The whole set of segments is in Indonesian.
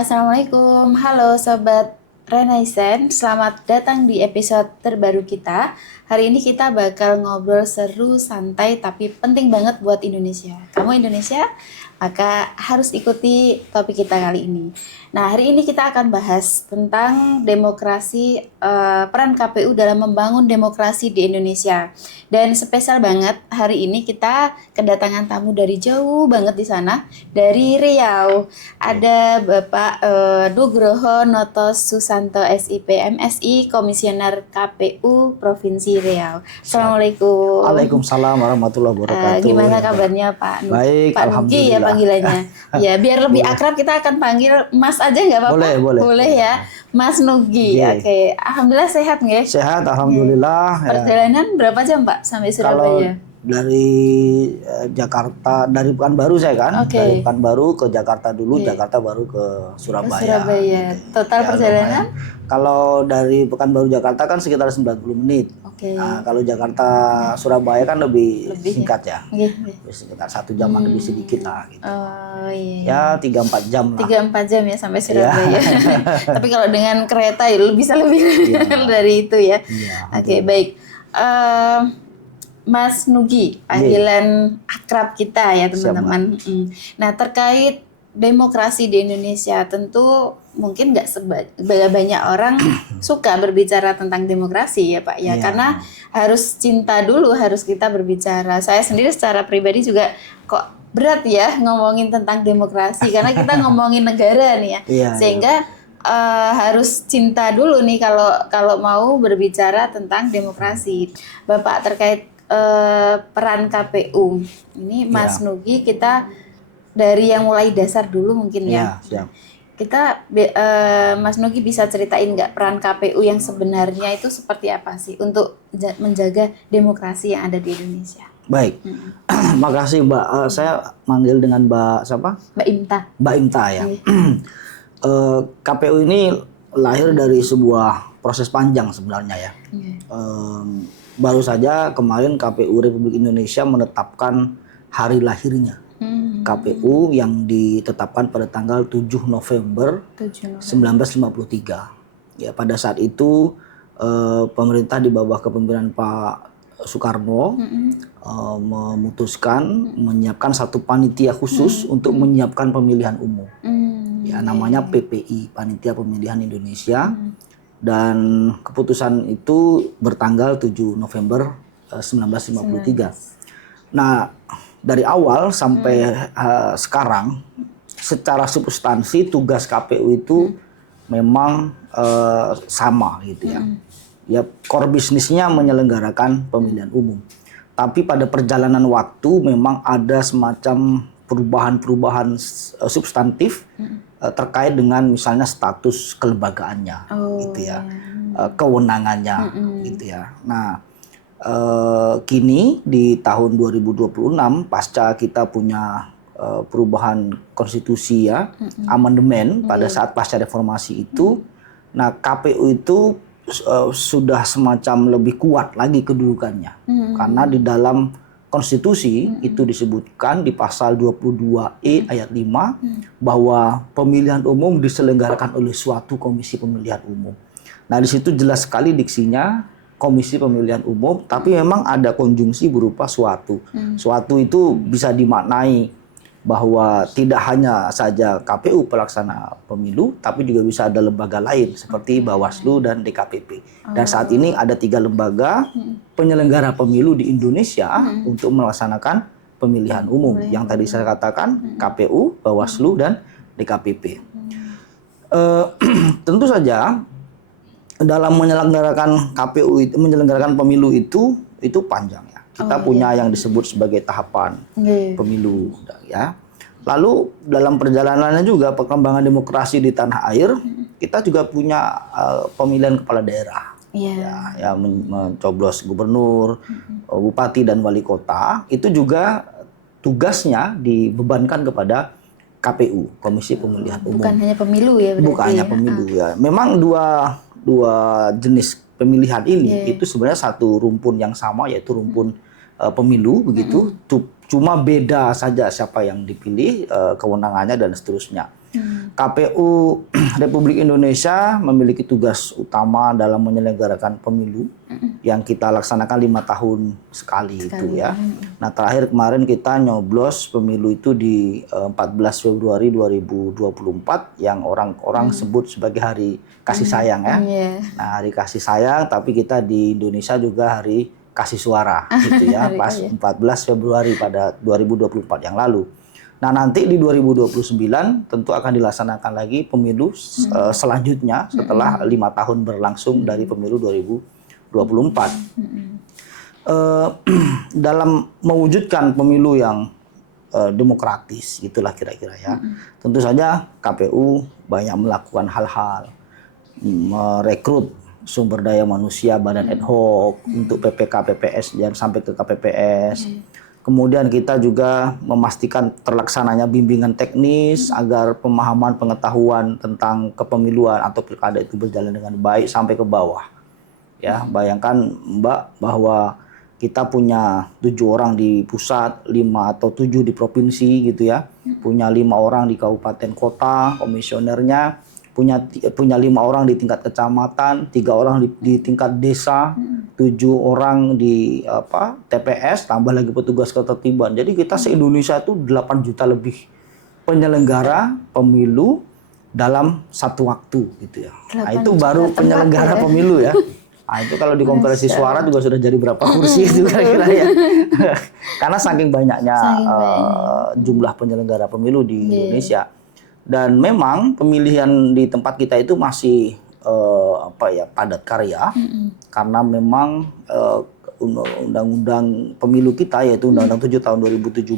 Assalamualaikum, halo Sobat Renaissance, selamat datang di episode terbaru kita. Hari ini kita bakal ngobrol seru, santai, tapi penting banget buat Indonesia. Kamu Indonesia, maka harus ikuti topik kita kali ini. Nah, hari ini kita akan bahas tentang demokrasi, peran KPU dalam membangun demokrasi di Indonesia. Dan spesial banget, hari ini kita kedatangan tamu dari jauh banget di sana, dari Riau. Ada Bapak Nugroho Notos Susanto SIP MSI, Komisioner KPU Provinsi Riau. Assalamualaikum. Waalaikumsalam warahmatullahi wabarakatuh. Gimana kabarnya Pak? Baik, Pak Nugi ya panggilannya. Ya, biar lebih akrab kita akan panggil Mas aja nggak apa-apa? Boleh. Boleh ya, Mas Nugi. Iya. Oke, alhamdulillah sehat nggak? Sehat, alhamdulillah. Ya. Perjalanan berapa jam Pak sampai Kalau Surabaya? dari Jakarta, dari Pekanbaru saya kan, Oke. dari Pekanbaru ke Jakarta dulu, Iya. Jakarta baru ke Surabaya. Surabaya. Total Ya, perjalanan? lumayan. Kalau dari Pekanbaru Jakarta kan sekitar 90 menit. Oke. Nah, kalau Jakarta Surabaya kan lebih Lebih, singkat ya. Iya. Sekitar 1 jam lebih sedikit lah gitu. Oh iya. Ya 3-4 jam lah. 3-4 jam ya sampai Surabaya. Tapi kalau dengan kereta ya bisa lebih dari itu ya. Iya, Oke, baik. Mas Nugi, panggilan akrab kita ya teman-teman. Nah, terkait demokrasi di Indonesia, tentu mungkin nggak banyak orang suka berbicara tentang demokrasi ya Pak ya, Iya. karena harus cinta dulu, harus kita berbicara. Saya sendiri secara pribadi juga kok berat ya ngomongin tentang demokrasi, karena kita ngomongin negara nih ya, Iya, sehingga harus cinta dulu nih kalau mau berbicara tentang demokrasi. Bapak, terkait peran KPU ini Mas Nugi, kita dari yang mulai dasar dulu mungkin ya. Siap. Kita Mas Nugi bisa ceritain nggak peran KPU yang sebenarnya itu seperti apa sih untuk menjaga demokrasi yang ada di Indonesia? Baik, makasih Mbak. Saya manggil dengan Mbak siapa? Mbak Imta. Mbak Imta ya. KPU ini lahir dari sebuah proses panjang sebenarnya ya. Baru saja kemarin KPU Republik Indonesia menetapkan hari lahirnya. KPU yang ditetapkan pada tanggal 7 November 1953. Ya, pada saat itu pemerintah di bawah kepemimpinan Pak Soekarno memutuskan menyiapkan satu panitia khusus untuk menyiapkan pemilihan umum. Ya, namanya PPI, Panitia Pemilihan Indonesia. Dan keputusan itu bertanggal 7 November 1953. Nah, dari awal sampai sekarang, secara substansi tugas KPU itu memang sama gitu ya. Ya, core bisnisnya menyelenggarakan pemilihan umum. Tapi pada perjalanan waktu memang ada semacam perubahan-perubahan substantif terkait dengan misalnya status kelembagaannya, gitu ya, kewenangannya, gitu ya. Nah, kini di tahun 2026 pasca kita punya perubahan konstitusi ya, amandemen pada saat pasca reformasi itu, nah KPU itu sudah semacam lebih kuat lagi kedudukannya, karena di dalam konstitusi itu disebutkan di pasal 22E ayat 5 bahwa pemilihan umum diselenggarakan oleh suatu komisi pemilihan umum. Nah, di situ jelas sekali diksinya komisi pemilihan umum, tapi memang ada konjungsi berupa suatu. Suatu itu bisa dimaknai bahwa tidak hanya saja KPU pelaksana pemilu, tapi juga bisa ada lembaga lain seperti Bawaslu dan DKPP. Dan saat ini ada 3 lembaga penyelenggara pemilu di Indonesia untuk melaksanakan pemilihan umum. Yang tadi saya katakan KPU, Bawaslu, dan DKPP. Tentu saja dalam menyelenggarakan menyelenggarakan pemilu itu panjang ya. Kita punya yang disebut sebagai tahapan pemilu ya. Lalu dalam perjalanannya juga perkembangan demokrasi di tanah air, kita juga punya pemilihan kepala daerah. Ya, mencoblos gubernur, bupati dan wali kota, itu juga tugasnya dibebankan kepada KPU, Komisi Pemilihan Umum. Bukan hanya pemilu ya berarti. Bukan hanya pemilu ya. Memang dua jenis pemilihan ini itu sebenarnya satu rumpun yang sama, yaitu rumpun pemilu begitu. Cuma beda saja siapa yang dipilih, kewenangannya dan seterusnya. KPU Republik Indonesia memiliki tugas utama dalam menyelenggarakan pemilu yang kita laksanakan 5 tahun sekali itu ya. Nah terakhir kemarin kita nyoblos pemilu itu di 14 Februari 2024 yang orang-orang sebut sebagai hari kasih sayang ya. Nah hari kasih sayang, tapi kita di Indonesia juga hari kasih suara gitu ya, pas 14 Februari pada 2024 yang lalu. Nah nanti di 2029 tentu akan dilaksanakan lagi pemilu selanjutnya setelah 5 tahun berlangsung dari pemilu 2024. Dalam mewujudkan pemilu yang demokratis, itulah kira-kira ya. Tentu saja KPU banyak melakukan hal-hal, merekrut sumber daya manusia badan ad hoc untuk PPK, PPS dan sampai ke KPPS. Kemudian kita juga memastikan terlaksananya bimbingan teknis agar pemahaman pengetahuan tentang kepemiluan atau pilkada itu berjalan dengan baik sampai ke bawah. Ya, bayangkan Mbak bahwa kita punya 7 orang di pusat, 5 atau 7 di provinsi gitu ya. Punya 5 orang di kabupaten kota, komisionernya, punya 5 orang di tingkat kecamatan, 3 orang di tingkat desa, 7 orang di TPS, tambah lagi petugas ketertiban. Jadi kita se-Indonesia itu 8 juta lebih penyelenggara pemilu dalam satu waktu gitu ya. Nah itu baru penyelenggara pemilu ya. Nah itu kalau dikonversi suara juga sudah jadi berapa kursi itu kira-kira ya. Karena saking banyaknya jumlah penyelenggara pemilu di Indonesia. Dan memang pemilihan di tempat kita itu masih padat karya, karena memang undang-undang pemilu kita yaitu Undang-Undang 7 tahun 2017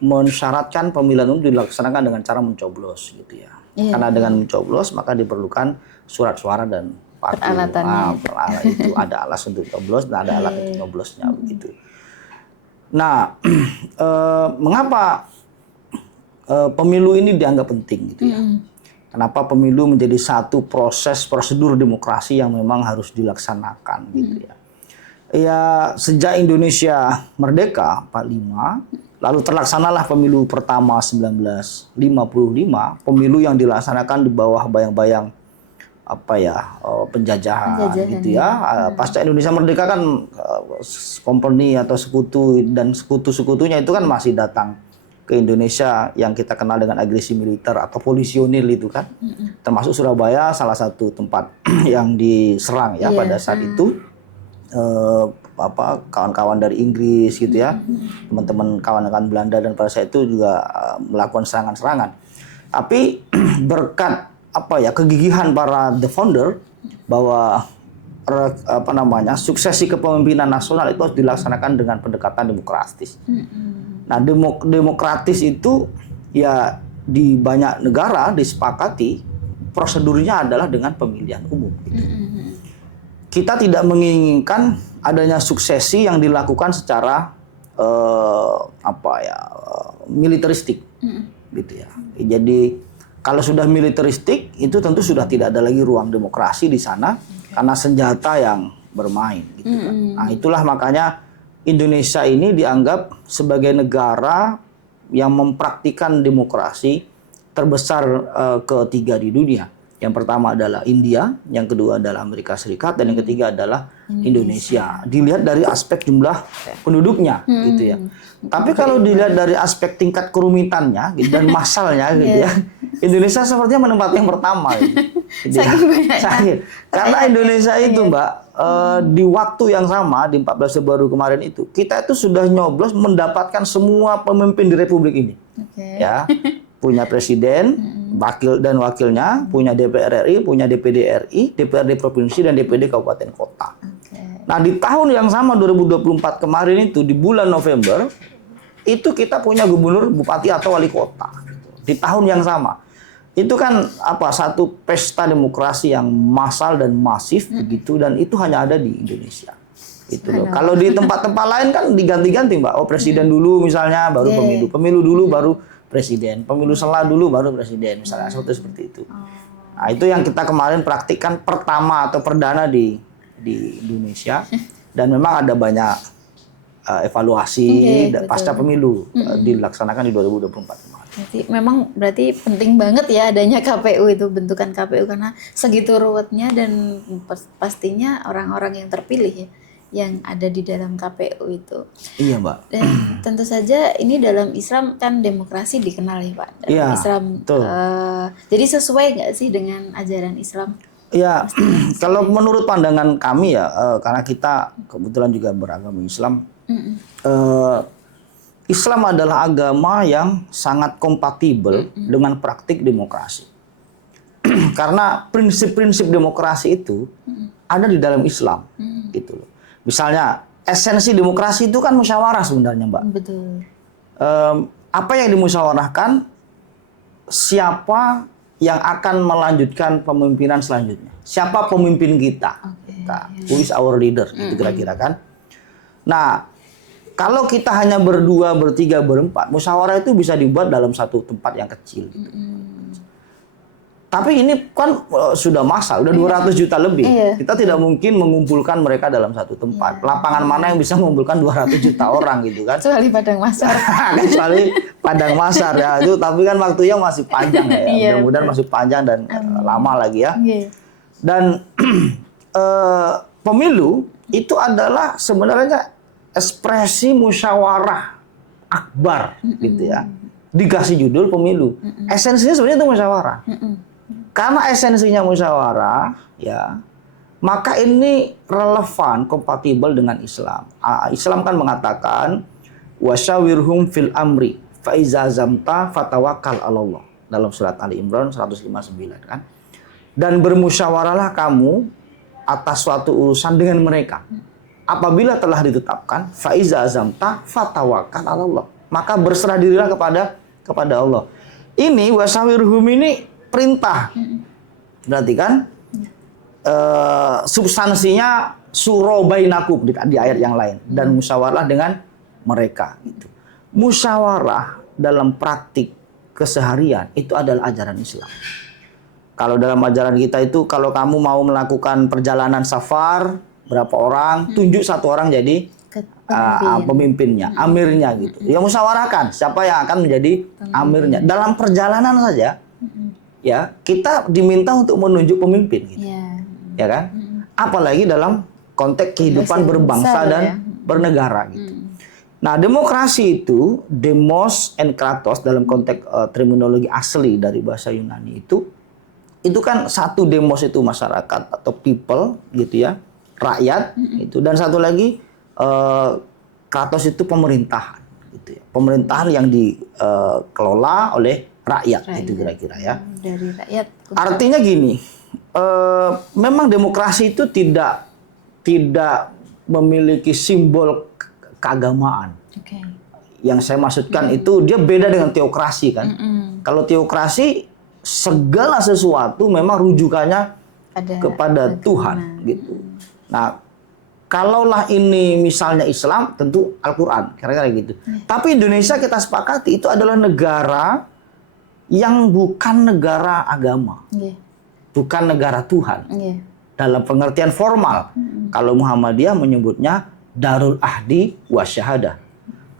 mensyaratkan pemilihan umum dilaksanakan dengan cara mencoblos gitu ya. Karena dengan mencoblos maka diperlukan surat suara dan peralatannya. Itu ada alas untuk coblos dan ada alat untuk nyoblosnya begitu. Nah, mengapa pemilu ini dianggap penting gitu ya? Kenapa pemilu menjadi satu proses prosedur demokrasi yang memang harus dilaksanakan gitu ya? Ya sejak Indonesia merdeka 45, lalu terlaksanalah pemilu pertama 1955, pemilu yang dilaksanakan di bawah bayang-bayang penjajahan gitu ya. Pasca Indonesia merdeka kan company atau sekutu dan sekutu-sekutunya itu kan masih datang ke Indonesia yang kita kenal dengan agresi militer atau polisionil itu kan. Termasuk Surabaya salah satu tempat yang diserang ya pada saat itu. Kawan-kawan dari Inggris gitu ya. Teman-teman kawan-kawan Belanda dan pada saat itu juga melakukan serangan-serangan. Tapi berkat kegigihan para the founder bahwa suksesi kepemimpinan nasional itu harus dilaksanakan dengan pendekatan demokratis. Nah, demokratis itu ya di banyak negara disepakati prosedurnya adalah dengan pemilihan umum. Gitu. Kita tidak menginginkan adanya suksesi yang dilakukan secara militeristik, gitu ya. Jadi kalau sudah militeristik itu tentu sudah tidak ada lagi ruang demokrasi di sana karena senjata yang bermain. Gitu kan. Nah itulah makanya Indonesia ini dianggap sebagai negara yang mempraktikkan demokrasi terbesar ketiga di dunia. Yang pertama adalah India, yang kedua adalah Amerika Serikat, dan yang ketiga adalah Indonesia. Dilihat dari aspek jumlah penduduknya, gitu ya. Tapi kalau dilihat dari aspek tingkat kerumitannya gitu, dan masalnya, gitu ya, Indonesia sepertinya menempati yang pertama. Gitu, karena Indonesia itu, Mbak, di waktu yang sama di 14 Februari kemarin itu, kita itu sudah nyoblos mendapatkan semua pemimpin di Republik ini, ya. Punya presiden, wakil dan wakilnya, punya DPR RI, punya DPD RI, DPRD provinsi dan DPD kabupaten kota. Nah, di tahun yang sama 2024 kemarin itu di bulan November itu kita punya gubernur, bupati atau wali kota. Di tahun yang sama. Itu kan satu pesta demokrasi yang massal dan masif begitu, dan itu hanya ada di Indonesia. Itu loh. Kalau di tempat-tempat lain kan diganti-ganti, Mbak. Oh, presiden dulu misalnya baru pemilu, pemilu dulu baru presiden, pemilu selah dulu baru presiden, misalnya seperti itu. Nah, itu yang kita kemarin praktikkan pertama atau perdana di Indonesia, dan memang ada banyak evaluasi pasca pemilu dilaksanakan di 2024 kemarin. Berarti penting banget ya adanya KPU itu, bentukan KPU, karena segitu ruwetnya dan pastinya orang-orang yang terpilih ya yang ada di dalam KPU itu. Iya, Mbak. Dan tentu saja ini dalam Islam kan demokrasi dikenal ya, Pak. Dalam Iya, Islam. betul. Jadi sesuai nggak sih dengan ajaran Islam? Ya, kalau menurut pandangan kami ya, karena kita kebetulan juga beragama Islam, Islam adalah agama yang sangat kompatibel dengan praktik demokrasi. Karena prinsip-prinsip demokrasi itu ada di dalam Islam, gitu loh. Misalnya esensi demokrasi itu kan musyawarah sebenarnya, Mbak. Betul. Apa yang dimusyawarahkan, siapa yang akan melanjutkan pemimpinan selanjutnya, siapa pemimpin kita, who is our leader, itu kira-kira kan. Nah, kalau kita hanya berdua, bertiga, berempat, musyawarah itu bisa dibuat dalam satu tempat yang kecil. Tapi ini kan sudah massal, udah 200 juta lebih. Kita tidak mungkin mengumpulkan mereka dalam satu tempat. Lapangan mana yang bisa mengumpulkan 200 juta orang gitu kan? Kecuali Padang Masar. Kecuali Padang Masar ya. Itu tapi kan waktunya masih panjang ya. Mudah-mudahan masih panjang dan lama lagi ya. Dan pemilu itu adalah sebenarnya ekspresi musyawarah akbar gitu ya. Dikasih judul pemilu. Esensinya sebenarnya itu musyawarah. Karena esensinya musyawarah ya, maka ini relevan, kompatibel dengan Islam. Islam kan mengatakan wasyawirhum fil amri fa iza azamta fatawakkal 'alallah dalam surat Ali Imran 159 kan. Dan bermusyawarahlah kamu atas suatu urusan dengan mereka. Apabila telah ditetapkan faiza azamta fatawakkal 'alallah, maka berserah dirilah kepada Allah. Ini wasawirhum ini perintah. Berarti kan substansinya suro bainakum di ayat yang lain, dan musyawarah dengan mereka gitu. Musyawarah dalam praktik keseharian itu adalah ajaran Islam. Kalau dalam ajaran kita itu, kalau kamu mau melakukan perjalanan safar, berapa orang, tunjuk satu orang jadi pemimpinnya, amirnya gitu. Ya musyawarahkan siapa yang akan menjadi amirnya. Dalam perjalanan saja, ya kita diminta untuk menunjuk pemimpin gitu. Ya kan? Apalagi dalam konteks kehidupan berbangsa dan bernegara gitu. Nah, demokrasi itu, demos and kratos dalam konteks terminologi asli dari bahasa Yunani itu kan satu demos itu masyarakat atau people gitu ya, rakyat itu, dan satu lagi kratos itu pemerintahan gitu ya. Pemerintahan yang dikelola oleh rakyat itu kira-kira ya. Dari rakyat. Artinya gini, memang demokrasi itu tidak memiliki simbol keagamaan. Yang saya maksudkan itu dia beda dengan teokrasi kan. Kalau teokrasi segala sesuatu memang rujukannya kepada Tuhan gitu. Nah, kalaulah ini misalnya Islam, tentu Al-Quran, kira-kira gitu. Tapi Indonesia kita sepakati itu adalah negara yang bukan negara agama, bukan negara Tuhan. Dalam pengertian formal, kalau Muhammadiyah menyebutnya Darul Ahdi wa Syahadah.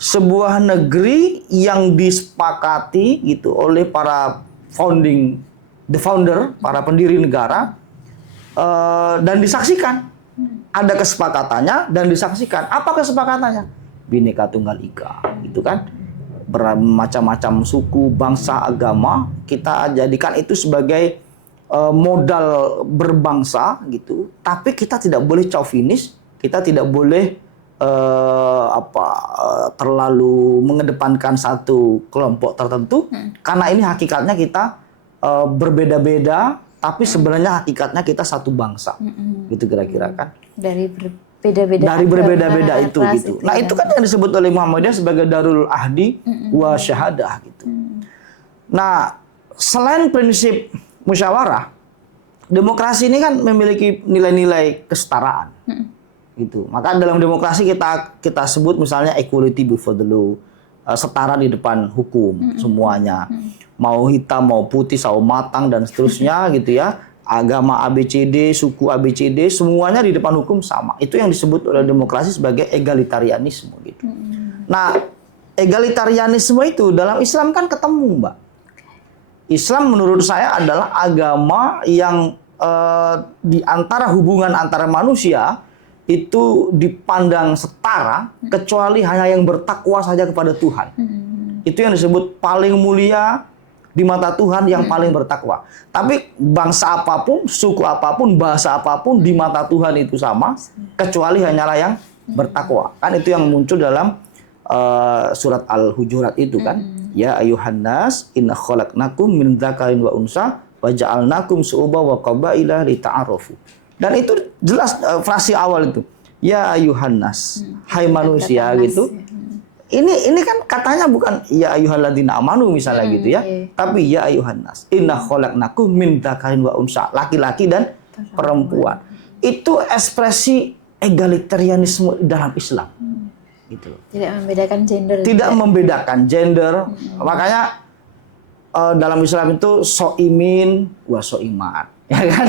Sebuah negeri yang disepakati gitu oleh para founder, para pendiri negara, dan disaksikan. Ada kesepakatannya dan disaksikan. Apa kesepakatannya? Bhinneka Tunggal Ika, gitu kan? Bermacam-macam suku, bangsa, agama, kita jadikan itu sebagai modal berbangsa, gitu. Tapi kita tidak boleh chauvinis, kita tidak boleh terlalu mengedepankan satu kelompok tertentu, karena ini hakikatnya kita berbeda-beda, tapi sebenarnya hakikatnya kita satu bangsa, gitu kira-kira kan? Dari berbeda-beda itu gitu. Nah itu kan yang disebut oleh Muhammadiyah sebagai Darul Ahdi wa Syahadah gitu. Nah selain prinsip musyawarah, demokrasi ini kan memiliki nilai-nilai kesetaraan. Gitu. Maka dalam demokrasi kita sebut misalnya equality before the law, setara di depan hukum semuanya, mau hitam mau putih sawo matang dan seterusnya gitu ya, agama ABCD, suku ABCD, semuanya di depan hukum sama. Itu yang disebut oleh demokrasi sebagai egalitarianisme gitu. Nah, egalitarianisme itu dalam Islam kan ketemu, Mbak. Islam menurut saya adalah agama yang di antara hubungan antara manusia itu dipandang setara, kecuali hanya yang bertakwa saja kepada Tuhan. Itu yang disebut paling mulia di mata Tuhan, yang paling bertakwa. Tapi bangsa apapun, suku apapun, bahasa apapun di mata Tuhan itu sama, kecuali hanyalah yang bertakwa. Kan itu yang muncul dalam surat Al-Hujurat itu kan. Ya ayuhan nas inna khalaqnakum min dzakarin wa unsa wa ja'alnakum syu'uban wa qabaila lita'arafu. Dan itu jelas frase awal itu. Ya ayuhan nas, hai manusia gitu. Ini kan katanya bukan ya ayyuhalladzina amanu misalnya gitu ya. Tapi ya ayyuhan nas inna khalaqnakum min dzakarin wa unsa, laki-laki dan perempuan. Itu ekspresi egalitarianisme dalam Islam. Gitu. Tidak membedakan gender. Tidak membedakan gender. Makanya dalam Islam itu soimin wa soimat, ya kan?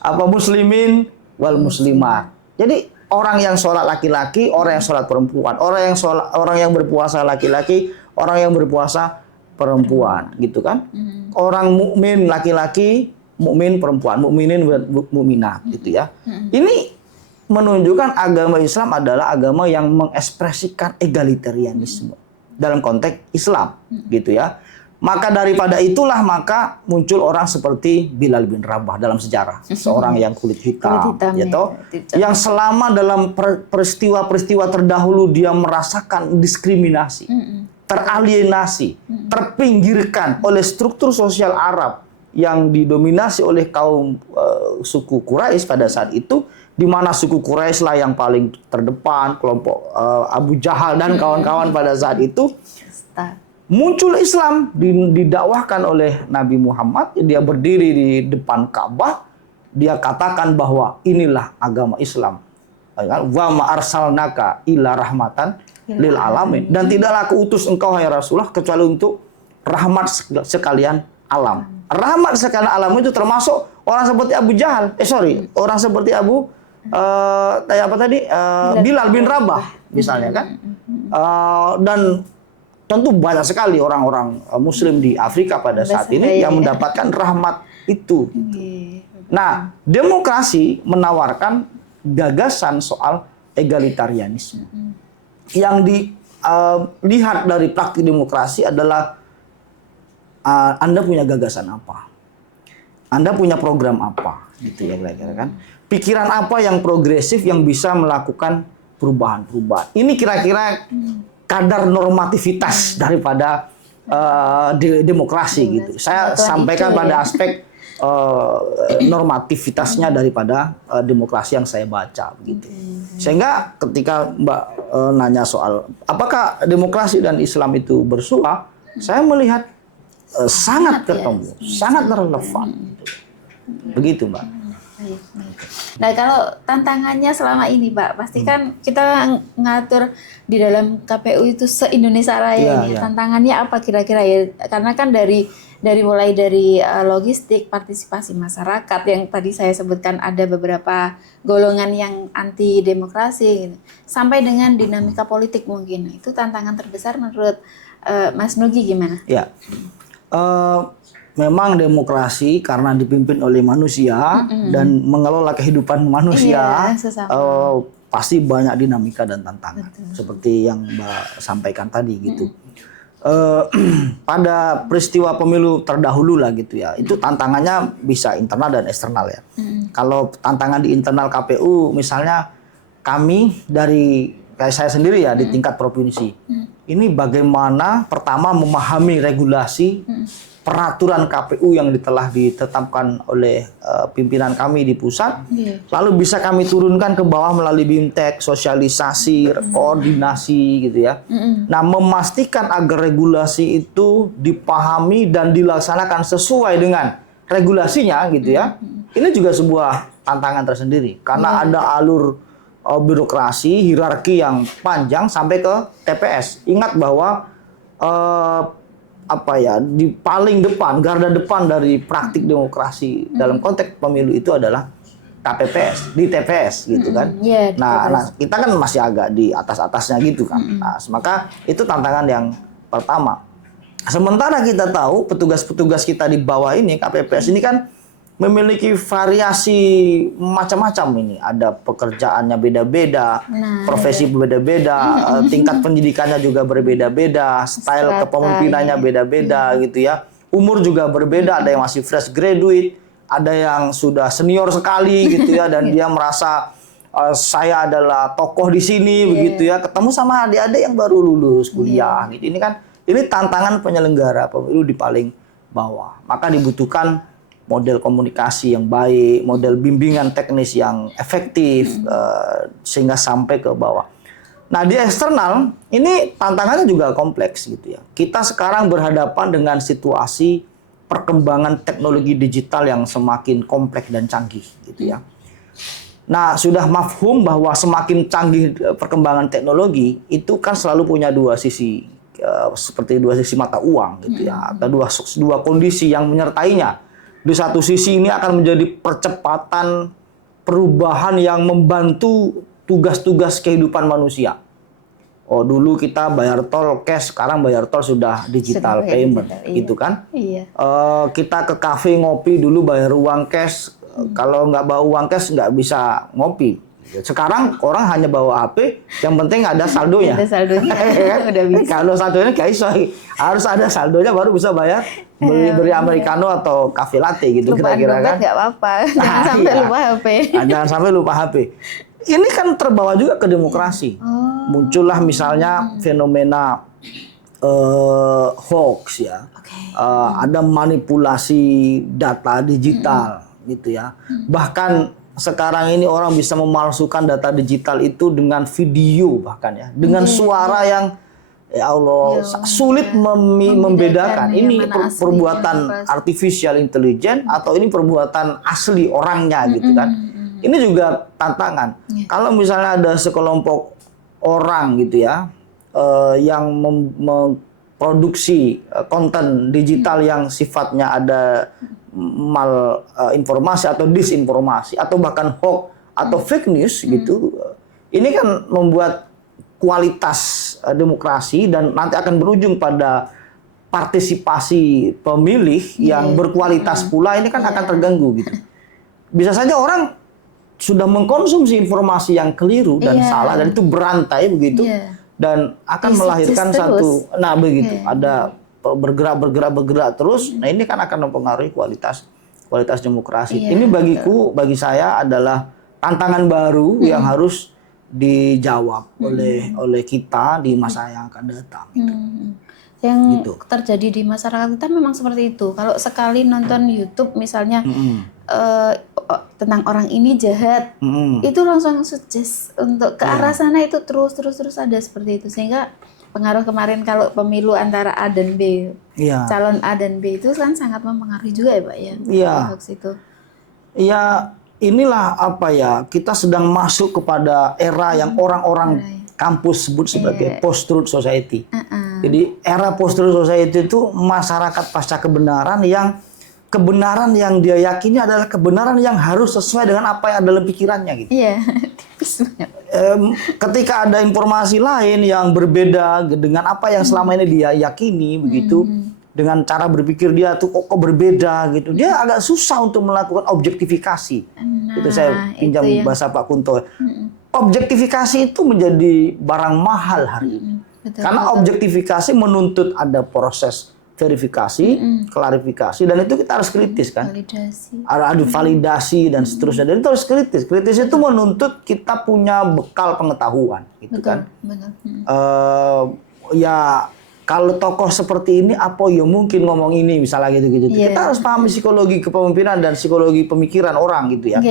Apa muslimin wal muslimat. Jadi orang yang sholat laki-laki, orang yang sholat perempuan, orang yang berpuasa laki-laki, orang yang berpuasa perempuan, gitu kan? Orang mukmin laki-laki, mukmin perempuan, mukminin mukminat, gitu ya. Ini menunjukkan agama Islam adalah agama yang mengekspresikan egalitarianisme dalam konteks Islam, gitu ya. Maka daripada itulah maka muncul orang seperti Bilal bin Rabah dalam sejarah, seorang yang kulit hitam gitu, yang selama dalam peristiwa-peristiwa terdahulu dia merasakan diskriminasi, teralienasi, terpinggirkan oleh struktur sosial Arab yang didominasi oleh kaum suku Quraisy pada saat itu, di mana suku Quraisy lah yang paling terdepan, kelompok Abu Jahal dan kawan-kawan pada saat itu. Muncul Islam, didakwahkan oleh Nabi Muhammad, dia berdiri di depan Ka'bah, dia katakan bahwa inilah agama Islam. Wa ma arsalnaka illa rahmatan lil alamin. Dan tidaklah aku utus engkau hai Rasulullah kecuali untuk rahmat sekalian alam. Rahmat sekalian alam itu termasuk orang seperti Abu Jahal. Orang seperti Bilal bin Rabah misalnya kan. Dan tentu banyak sekali orang-orang Muslim di Afrika pada saat ini yang mendapatkan rahmat itu. Nah, demokrasi menawarkan gagasan soal egalitarianisme. Yang dilihat dari praktik demokrasi adalah Anda punya gagasan apa, Anda punya program apa, gitu ya kira-kira kan. Pikiran apa yang progresif yang bisa melakukan perubahan-perubahan. Ini kira-kira kadar normativitas daripada demokrasi gitu. Saya sampaikan pada aspek normativitasnya daripada demokrasi yang saya baca begitu. Sehingga ketika Mbak nanya soal apakah demokrasi dan Islam itu bersua, saya melihat sangat ketemu, sangat relevan. Begitu, Mbak. Nah, kalau tantangannya selama ini, Pak, pasti kan kita ngatur di dalam KPU itu se-Indonesia Raya ini. Tantangannya apa kira-kira ya? Karena kan mulai dari logistik, partisipasi masyarakat yang tadi saya sebutkan ada beberapa golongan yang anti demokrasi gitu. Sampai dengan dinamika politik mungkin. Itu tantangan terbesar menurut Mas Nugi gimana? Ya. Memang demokrasi karena dipimpin oleh manusia dan mengelola kehidupan manusia, pasti banyak dinamika dan tantangan. Seperti yang Mbak sampaikan tadi gitu. Pada peristiwa pemilu terdahulu lah gitu ya, itu tantangannya bisa internal dan eksternal ya. Kalau tantangan di internal KPU misalnya kami dari kayak saya sendiri ya di tingkat provinsi, ini bagaimana pertama memahami regulasi peraturan KPU yang telah ditetapkan oleh pimpinan kami di pusat, lalu bisa kami turunkan ke bawah melalui BIMTEK, sosialisasi, koordinasi gitu ya. Nah, memastikan agar regulasi itu dipahami dan dilaksanakan sesuai dengan regulasinya gitu ya. Ini juga sebuah tantangan tersendiri karena ada alur birokrasi, hierarki yang panjang sampai ke TPS. Ingat bahwa di paling depan, garda depan dari praktik demokrasi dalam konteks pemilu itu adalah KPPS, di TPS gitu kan. Iya, di Nah, kita kan masih agak di atas-atasnya gitu kan. Nah, maka itu tantangan yang pertama. Sementara kita tahu petugas-petugas kita di bawah ini, KPPS ini kan memiliki variasi macam-macam ini. Ada pekerjaannya beda-beda, profesi beda-beda, tingkat pendidikannya juga berbeda-beda, style kepemimpinannya beda-beda gitu ya. Umur juga berbeda, ada yang masih fresh graduate, ada yang sudah senior sekali gitu ya, dan dia merasa saya adalah tokoh di sini begitu ya. Ketemu sama adik-adik yang baru lulus kuliah gitu. Ini tantangan penyelenggara pemilu di paling bawah. Maka dibutuhkan model komunikasi yang baik, model bimbingan teknis yang efektif sehingga sampai ke bawah. Nah, di eksternal ini tantangannya juga kompleks gitu ya. Kita sekarang berhadapan dengan situasi perkembangan teknologi digital yang semakin kompleks dan canggih gitu ya. Nah, sudah mafhum bahwa semakin canggih perkembangan teknologi itu kan selalu punya dua sisi, seperti dua sisi mata uang gitu ya, atau dua kondisi yang menyertainya. Di satu sisi ini akan menjadi percepatan perubahan yang membantu tugas-tugas kehidupan manusia. Oh, dulu kita bayar tol cash, sekarang bayar tol sudah digital payment, gitu kan? Iya. Kita ke kafe ngopi, dulu bayar uang cash, kalau nggak bawa uang cash nggak bisa ngopi. Sekarang orang hanya bawa HP, yang penting ada saldonya. Ada saldonya, udah bisa. Kalau saldonya kayak iso, harus ada saldonya baru bisa bayar beli americano atau cafe latte gitu kira-kira kan. Nggak apa-apa, jangan sampai lupa HP. Jangan sampai lupa HP. Ini kan terbawa juga ke demokrasi. Muncullah misalnya fenomena hoax ya. Ada manipulasi data digital gitu ya. Bahkan sekarang ini orang bisa memalsukan data digital itu dengan video bahkan ya. Dengan suara yang ya Allah sulit membedakan ini perbuatan artificial intelligence atau ini perbuatan asli orangnya gitu kan. Ini juga tantangan. Kalau misalnya ada sekelompok orang gitu ya yang memproduksi konten digital yang sifatnya ada informasi atau disinformasi atau bahkan hoax atau fake news gitu, ini kan membuat kualitas demokrasi dan nanti akan berujung pada partisipasi pemilih yang berkualitas pula ini kan akan terganggu gitu. Bisa saja orang sudah mengkonsumsi informasi yang keliru dan salah dan itu berantai begitu dan akan melahirkan satu begitu ada bergerak terus. Nah, ini kan akan mempengaruhi kualitas demokrasi. Ini bagi saya adalah tantangan baru yang harus dijawab oleh kita di masa yang akan datang. Yang terjadi di masyarakat kita memang seperti itu. Kalau sekali nonton YouTube misalnya tentang orang ini jahat, itu langsung suggest untuk ke arah sana, itu terus ada seperti itu. Sehingga pengaruh kemarin kalau pemilu antara A dan B, calon A dan B itu kan sangat mempengaruhi juga ya Pak ya. Hoax itu. Ya, inilah apa ya, kita sedang masuk kepada era yang orang-orang kampus sebut sebagai post-truth society. Jadi era post-truth society itu masyarakat pasca kebenaran yang dia yakini adalah kebenaran yang harus sesuai dengan apa yang ada dalam pikirannya gitu. Iya, tipis banget. Ketika ada informasi lain yang berbeda dengan apa yang selama ini dia yakini begitu, dengan cara berpikir dia tuh kok berbeda gitu, dia agak susah untuk melakukan objektifikasi. Itu saya pinjam bahasa Pak Kunto. Objektifikasi itu menjadi barang mahal hari ini. Karena objektifikasi menuntut ada proses verifikasi, klarifikasi, dan itu kita harus kritis kan. Ada validasi dan seterusnya. Dan itu harus kritis. Kritis itu menuntut kita punya bekal pengetahuan, gitu kan. Ya kalau tokoh seperti ini apa ya mungkin ngomong ini misalnya gitu. Kita harus pahami psikologi kepemimpinan dan psikologi pemikiran orang gitu ya.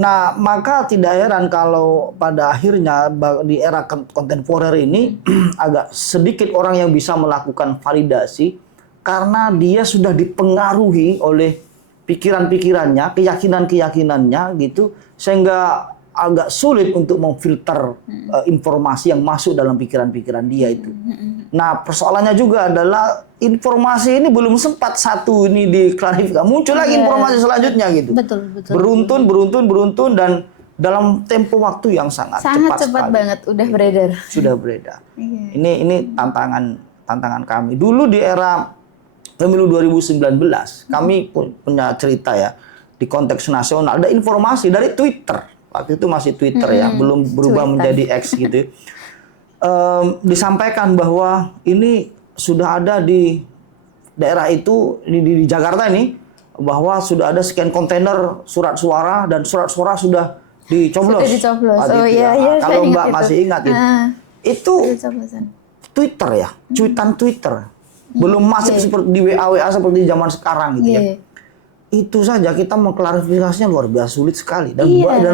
Nah, maka tidak heran kalau pada akhirnya di era kontemporer ini agak sedikit orang yang bisa melakukan validasi karena dia sudah dipengaruhi oleh pikiran-pikirannya, keyakinan-keyakinannya gitu, sehingga agak sulit untuk memfilter informasi yang masuk dalam pikiran-pikiran dia itu. Nah, persoalannya juga adalah informasi ini belum sempat satu ini diklarifikasi, muncul lagi informasi selanjutnya gitu. Betul. Beruntun dan dalam tempo waktu yang sangat cepat sekali. banget udah beredar. Sudah beredar. Ini tantangan kami. Dulu di era pemilu 2019, kami punya cerita ya di konteks nasional. Ada informasi dari Twitter. Waktu itu masih Twitter ya, belum berubah menjadi X gitu. Disampaikan bahwa ini sudah ada di daerah itu di Jakarta ini, bahwa sudah ada sekian kontainer surat suara dan surat suara sudah dicoblos. Oh iya, kalau Mbak masih ingat itu Twitter ya, cuitan Twitter. Belum masif seperti di WA seperti zaman sekarang gitu ya. Itu saja kita mengklarifikasinya luar biasa sulit sekali dan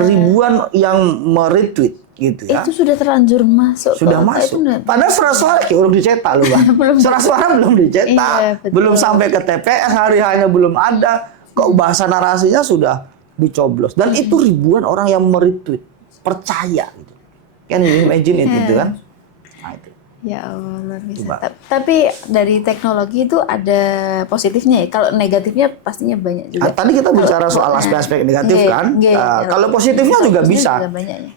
ribuan yang meretweet gitu ya. Itu sudah terlanjur masuk. Sudah masuk. Padahal surat suara belum dicetak loh, Bang. Surat suara belum dicetak, belum sampai ke TPS, hari hanya belum ada. Kok bahasa narasinya sudah dicoblos dan itu ribuan orang yang meretweet, percaya gitu. Kan imagine itu kan. Nah, itu. Ya Allah, luar biasa. Tapi dari teknologi itu ada positifnya ya. Kalau negatifnya pastinya banyak juga. Tadi kita bicara soal aspek-aspek negatif kan. Kalau positifnya juga bisa.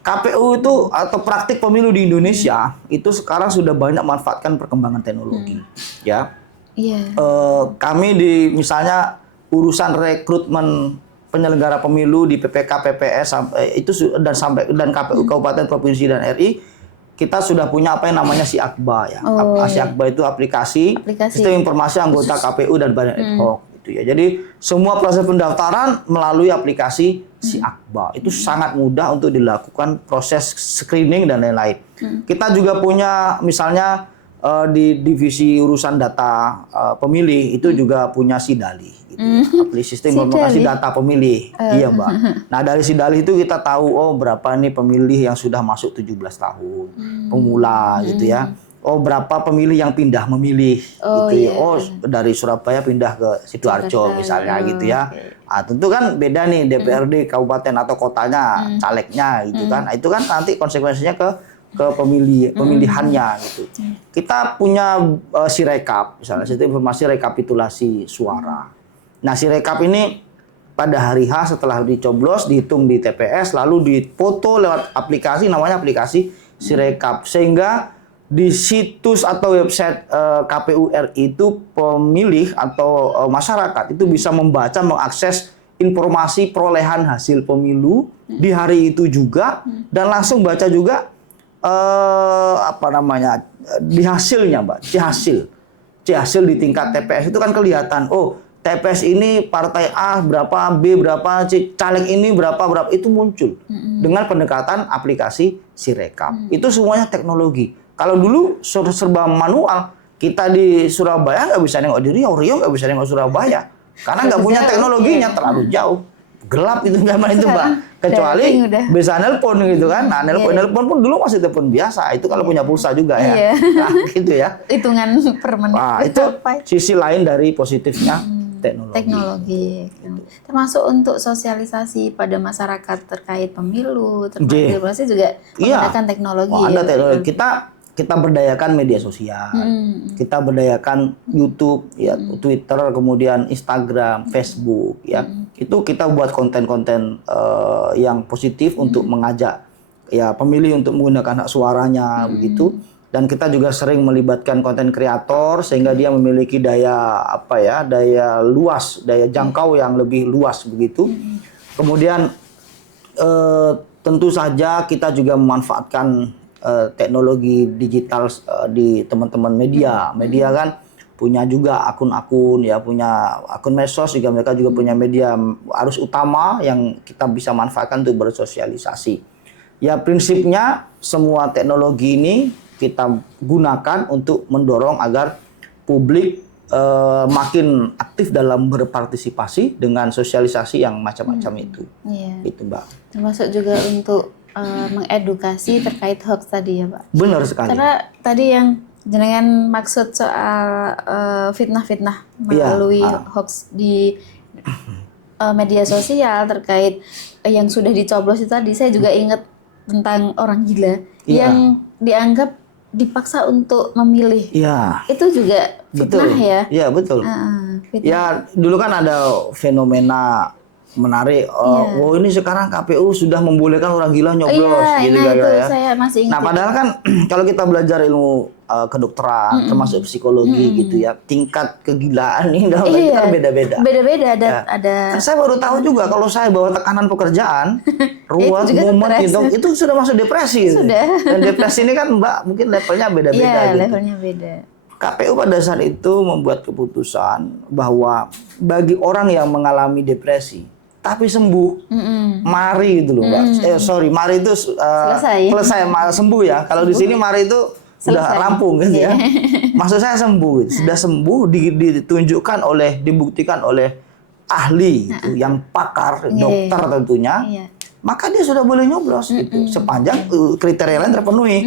KPU itu atau praktik pemilu di Indonesia itu sekarang sudah banyak manfaatkan perkembangan teknologi. Ya. Kami di misalnya urusan rekrutmen penyelenggara pemilu di PPK, PPS dan KPU Kabupaten, Provinsi dan RI. Kita sudah punya apa yang namanya SIAKBA ya. SIAKBA itu aplikasi sistem informasi anggota KPU dan badan ad hoc gitu ya. Jadi semua proses pendaftaran melalui aplikasi SIAKBA. Itu sangat mudah untuk dilakukan proses screening dan lain-lain. Kita juga punya misalnya di divisi urusan data pemilih itu juga punya SIDALI gitu. Aplikasi sistem informasi data pemilih. Iya, Mbak. Nah, dari SIDALI itu kita tahu berapa nih pemilih yang sudah masuk 17 tahun. Pemula gitu ya. Berapa pemilih yang pindah memilih gitu ya. Dari Surabaya pindah ke Sidoarjo misalnya gitu ya. Nah, tentu kan beda nih DPRD kabupaten atau kotanya, calegnya gitu kan. Nah, itu kan nanti konsekuensinya ke pemilihannya gitu. Kita punya Sirekap misalnya, sistem informasi rekapitulasi suara. Nah, Sirekap ini pada hari H setelah dicoblos dihitung di TPS lalu difoto lewat aplikasi namanya aplikasi Sirekap, sehingga di situs atau website KPU RI itu pemilih atau masyarakat itu bisa membaca, mengakses informasi perolehan hasil pemilu di hari itu juga dan langsung baca juga di hasilnya, Mbak. Hasil di tingkat TPS itu kan kelihatan. TPS ini partai A berapa, B berapa, caleg ini berapa itu muncul dengan pendekatan aplikasi Sirekap. Itu semuanya teknologi. Kalau dulu serba manual, kita di Surabaya nggak bisa nengok di Riau nggak bisa nengok Surabaya karena nggak punya teknologinya, terlalu jauh. Gelap itu zaman itu, Mbak. Kecuali bisa nelpon gitu kan. Nah, nelpon pun dulu masih telepon biasa. Itu kalau punya pulsa juga ya. Nah, gitu ya. Hitungan per menit. Nah, itu sisi lain dari positifnya teknologi. Termasuk untuk sosialisasi pada masyarakat terkait pemilu, terkait demokrasi juga menggunakan teknologi. Ada teknologi. Kita berdayakan media sosial, kita berdayakan YouTube, ya, Twitter, kemudian Instagram, Facebook, ya. Itu kita buat konten-konten yang positif untuk mengajak ya pemilih untuk menggunakan hak suaranya begitu. Dan kita juga sering melibatkan konten kreator sehingga dia memiliki daya luas, daya jangkau yang lebih luas begitu. Kemudian tentu saja kita juga memanfaatkan teknologi digital di teman-teman media. Media kan punya juga akun-akun ya, punya akun medsos juga, mereka juga punya media arus utama yang kita bisa manfaatkan untuk bersosialisasi. Ya, prinsipnya semua teknologi ini kita gunakan untuk mendorong agar publik makin aktif dalam berpartisipasi dengan sosialisasi yang macam-macam itu. Itu, Mbak. Termasuk juga untuk mengedukasi terkait hoax tadi ya, Pak. Benar sekali. Karena tadi yang jenengan maksud soal fitnah-fitnah melalui hoax di media sosial terkait yang sudah dicoblos itu tadi, saya juga ingat tentang orang gila yang dianggap dipaksa untuk memilih. Iya. Itu juga fitnah ya? Iya, betul. Fitnah. Ya, dulu kan ada fenomena menarik. Oh, ini sekarang KPU sudah membolehkan orang gila nyoblos, gitu nah itu ya. saya masih ingat. Nah, padahal kan kalau kita belajar ilmu kedokteran, termasuk psikologi gitu ya, tingkat kegilaan ini dalam itu kan beda-beda. Beda-beda ada. Dan saya baru tahu juga kalau saya bawa tekanan pekerjaan, ruwet, mumet itu sudah masuk depresi. Sudah. Dan depresi ini kan Mbak mungkin levelnya beda-beda Iya, gitu. levelnya beda. KPU pada saat itu membuat keputusan bahwa bagi orang yang mengalami depresi tapi sembuh, mari gitu loh Mbak. Mari itu selesai sembuh ya. Kalau di sini mari itu sudah rampung gitu ya. Maksud saya sembuh, sudah sembuh ditunjukkan dibuktikan oleh ahli gitu, yang pakar, dokter tentunya. Maka dia sudah boleh nyoblos gitu, sepanjang kriteria lain terpenuhi.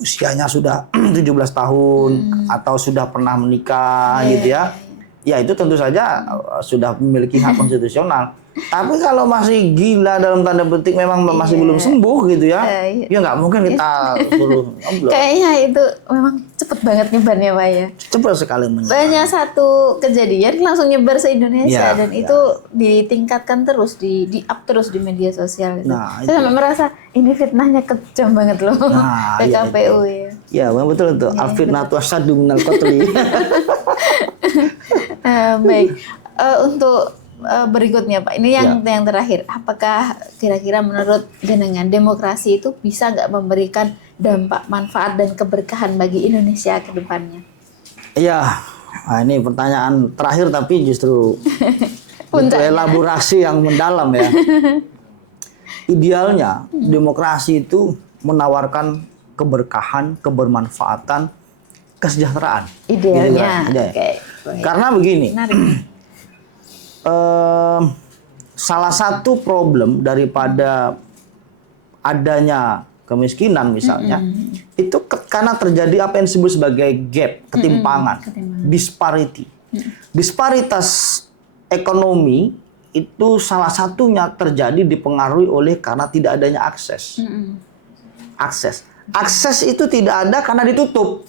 Usianya sudah 17 tahun atau sudah pernah menikah gitu ya. Ya itu tentu saja sudah memiliki hak konstitusional. Tapi kalau masih gila dalam tanda petik memang masih belum sembuh gitu ya, ya nggak mungkin kita suruh nyoblos. Kayaknya itu memang cepet banget nyebarnya Pak ya. Cepet sekali menyebar. Banyak satu kejadian langsung nyebar se-Indonesia dan itu ditingkatkan terus, di up terus di media sosial. Gitu. Nah, saya sampai merasa ini fitnahnya kejam banget loh ke KPU ya. Ya betul itu. Al-fitnatu asyaddu minal qatli. Baik, untuk berikutnya Pak, ini yang terakhir, apakah kira-kira menurut jenengan demokrasi itu bisa nggak memberikan dampak manfaat dan keberkahan bagi Indonesia ke depannya? Iya, nah, ini pertanyaan terakhir tapi justru untuk elaborasi yang mendalam ya. Idealnya demokrasi itu menawarkan keberkahan, kebermanfaatan, kesejahteraan. Idealnya. Okay. Karena begini. Salah satu problem daripada adanya kemiskinan misalnya itu karena terjadi apa yang disebut sebagai gap, ketimpangan, disparity. Disparitas ekonomi itu salah satunya terjadi dipengaruhi oleh karena tidak adanya akses. Akses itu tidak ada karena ditutup.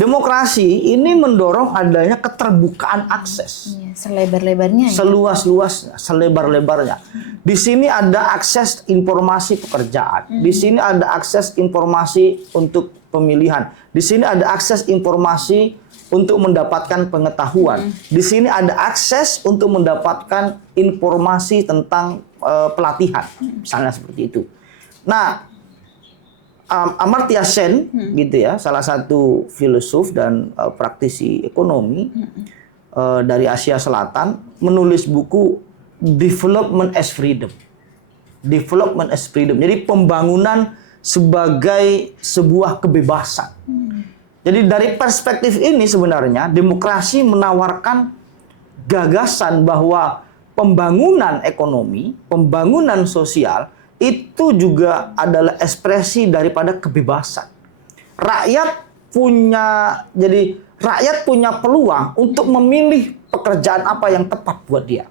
Demokrasi ini mendorong adanya keterbukaan akses. Selebar-lebarnya. Seluas-luasnya, selebar-lebarnya. Di sini ada akses informasi pekerjaan. Di sini ada akses informasi untuk pemilihan. Di sini ada akses informasi untuk mendapatkan pengetahuan. Di sini ada akses untuk mendapatkan informasi tentang pelatihan. Misalnya seperti itu. Nah, Amartya Sen, gitu ya, salah satu filosof dan praktisi ekonomi dari Asia Selatan, menulis buku Development as Freedom. Development as Freedom. Jadi pembangunan sebagai sebuah kebebasan. Jadi dari perspektif ini sebenarnya demokrasi menawarkan gagasan bahwa pembangunan ekonomi, pembangunan sosial itu juga adalah ekspresi daripada kebebasan. Rakyat punya peluang untuk memilih pekerjaan apa yang tepat buat dia.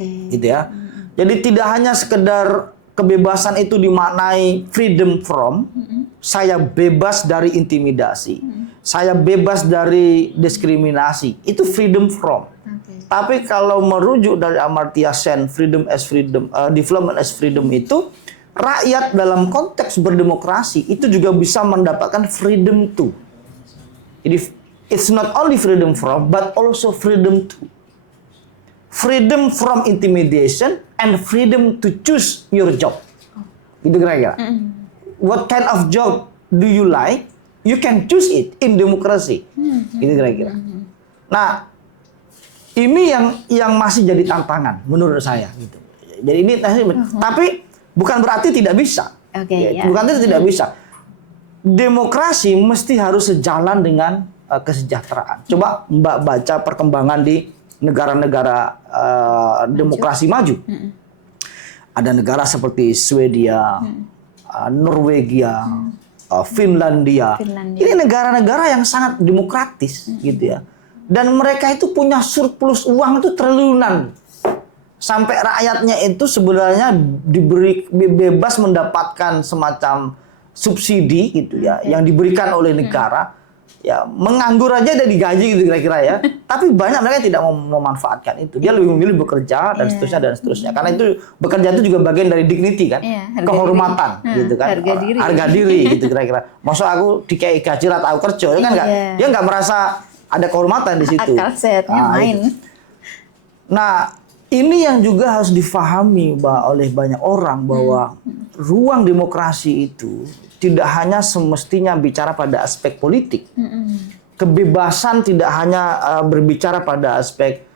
Gitu ya. Jadi tidak hanya sekedar kebebasan itu dimaknai freedom from, saya bebas dari intimidasi, saya bebas dari diskriminasi, itu freedom from. Tapi kalau merujuk dari Amartya Sen, development as freedom itu, rakyat dalam konteks berdemokrasi itu juga bisa mendapatkan freedom to. Jadi it's not only freedom from, but also freedom to. Freedom from intimidation and freedom to choose your job. Itu kira-kira. What kind of job do you like? You can choose it in democracy. Itu kira-kira. Nah, ini yang masih jadi tantangan menurut saya gitu. Jadi ini tapi bukan berarti tidak bisa. Bukan berarti tidak bisa. Demokrasi mesti harus sejalan dengan kesejahteraan. Coba Mbak baca perkembangan di negara-negara demokrasi maju. Ada negara seperti Swedia, Norwegia, Finlandia. Ini negara-negara yang sangat demokratis gitu ya. Dan mereka itu punya surplus uang itu triliunan sampai rakyatnya itu sebenarnya diberi bebas mendapatkan semacam subsidi gitu ya, yang diberikan oleh negara. Ya, menganggur aja udah digaji gitu kira-kira ya. Tapi banyak mereka yang tidak mau memanfaatkan itu. Dia lebih memilih bekerja dan seterusnya dan seterusnya. Karena itu bekerja itu juga bagian dari dignity kan, kehormatan gitu kan, harga diri gitu kira-kira. Maksud aku dikei gaji lah tahu kerja, kan nggak, dia nggak merasa ada kehormatan di situ. Akal sehatnya main. Nah, ini yang juga harus difahami oleh banyak orang bahwa ruang demokrasi itu tidak hanya semestinya bicara pada aspek politik. Kebebasan tidak hanya berbicara pada aspek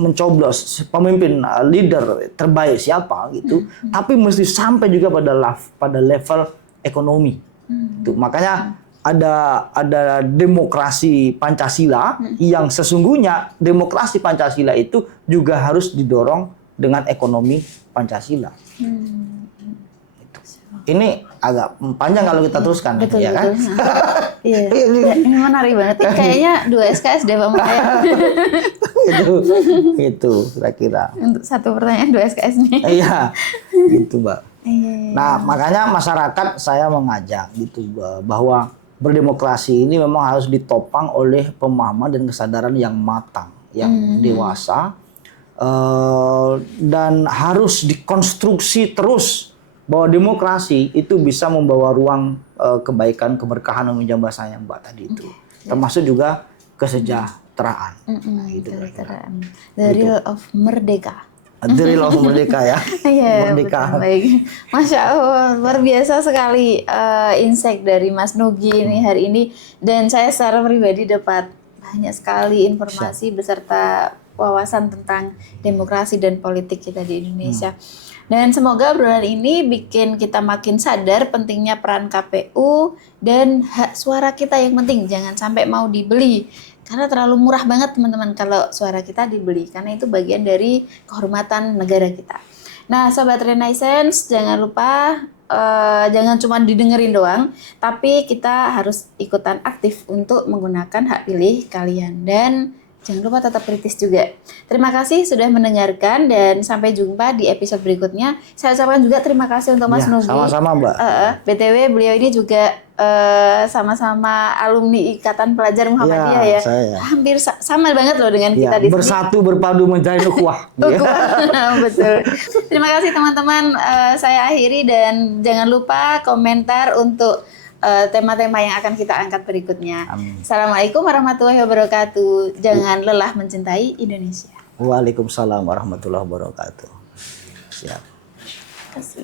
mencoblos pemimpin leader terbaik siapa gitu, tapi mesti sampai juga pada level ekonomi. Tuh, makanya ada demokrasi Pancasila yang sesungguhnya demokrasi Pancasila itu juga harus didorong dengan ekonomi Pancasila. Ini agak panjang kalau kita teruskan, betul, ya kan? Iya, ini menarik banget. Kayaknya 2 SKS deh Pak Maya. Itu kira-kira. Untuk satu pertanyaan 2 SKS nih. Iya, gitu Mbak. Nah, makanya masyarakat saya mengajak gitu bahwa berdemokrasi ini memang harus ditopang oleh pemahaman dan kesadaran yang matang, yang dewasa, dan harus dikonstruksi terus bahwa demokrasi itu bisa membawa ruang kebaikan, keberkahan yang bahasa yang Mbak tadi itu, termasuk juga kesejahteraan. Gitu, kesejahteraan. The Real of Merdeka. The Real of Merdeka ya. Iya, Merdeka. Baik. Masya Allah, luar biasa sekali insight dari Mas Nugi ini hari ini, dan saya secara pribadi dapat banyak sekali informasi beserta wawasan tentang demokrasi dan politik kita di Indonesia. Dan semoga obrolan ini bikin kita makin sadar pentingnya peran KPU dan hak suara kita yang penting. Jangan sampai mau dibeli. Karena terlalu murah banget teman-teman kalau suara kita dibeli. Karena itu bagian dari kehormatan negara kita. Nah Sobat Renaissance, jangan lupa jangan cuma didengerin doang. Tapi kita harus ikutan aktif untuk menggunakan hak pilih kalian. Dan jangan lupa tetap kritis juga. Terima kasih sudah mendengarkan dan sampai jumpa di episode berikutnya. Saya ucapkan juga terima kasih untuk Mas Nugi. Sama-sama Mbak. BTW beliau ini juga sama-sama alumni Ikatan Pelajar Muhammadiyah ya. Saya. Hampir sama banget loh dengan kita di sini. Bersatu berpadu menjalin ukhuwah. Betul. Terima kasih teman-teman. Saya akhiri dan jangan lupa komentar untuk tema-tema yang akan kita angkat berikutnya. Amin. Assalamualaikum warahmatullahi wabarakatuh. Jangan lelah mencintai Indonesia. Waalaikumsalam warahmatullahi wabarakatuh. Siap.